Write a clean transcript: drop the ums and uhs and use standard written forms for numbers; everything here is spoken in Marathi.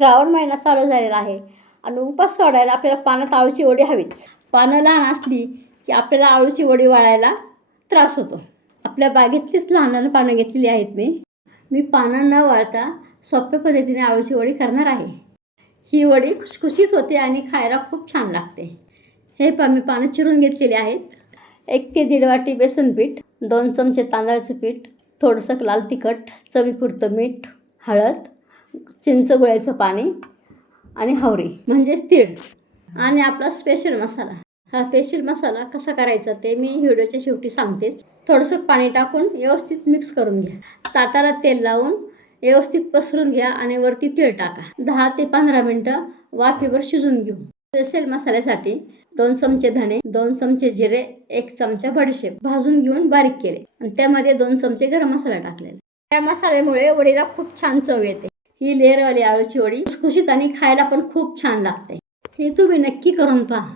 श्रावण महिना चालू झालेला आहे आणि उपास सोडायला आपल्याला पानात आळूची वडी हवीच. पानं लहान असली की आपल्याला आळूची वडी वाळायला त्रास होतो. आपल्या बागेतलीच लहान लहान पानं घेतलेली आहेत मी पानं न वाळता सोप्या पद्धतीने आळूची वडी करणार आहे. ही वडी खुसखुशीत होते आणि खायला खूप छान लागते. हे मी पानं चिरून घेतलेले आहेत. 1 ते 1.5 वाटी बेसन पीठ, 2 चमचे तांदळाचं पीठ, थोडंसं लाल तिखट, चवीपुरतं मीठ, हळद, चिंच गुळाचं पाणी आणि हावरी म्हणजेच तीळ आणि आपला स्पेशल मसाला. हा स्पेशल मसाला कसा करायचा ते मी व्हिडिओच्या शेवटी सांगतेच. थोडंसं पाणी टाकून व्यवस्थित मिक्स करून घ्या. ताटाला तेल लावून व्यवस्थित पसरून घ्या आणि वरती तीळ टाका. 10 ते 15 मिनटं वाफेवर शिजून घेऊ. स्पेशल मसाल्यासाठी 2 चमचे धणे, 2 चमचे जिरे, 1 चमचा बडीशेप भाजून घेऊन बारीक केले आणि त्यामध्ये 2 चमचे गरम मसाला टाकलेला. या मसाल्यामुळे वडीला खूप छान चव येते. ही लेअरवाली आळूची वडी खुसखुशीत आणि खायला पण खूप छान लागते. हे तुम्ही नक्की करून पहा.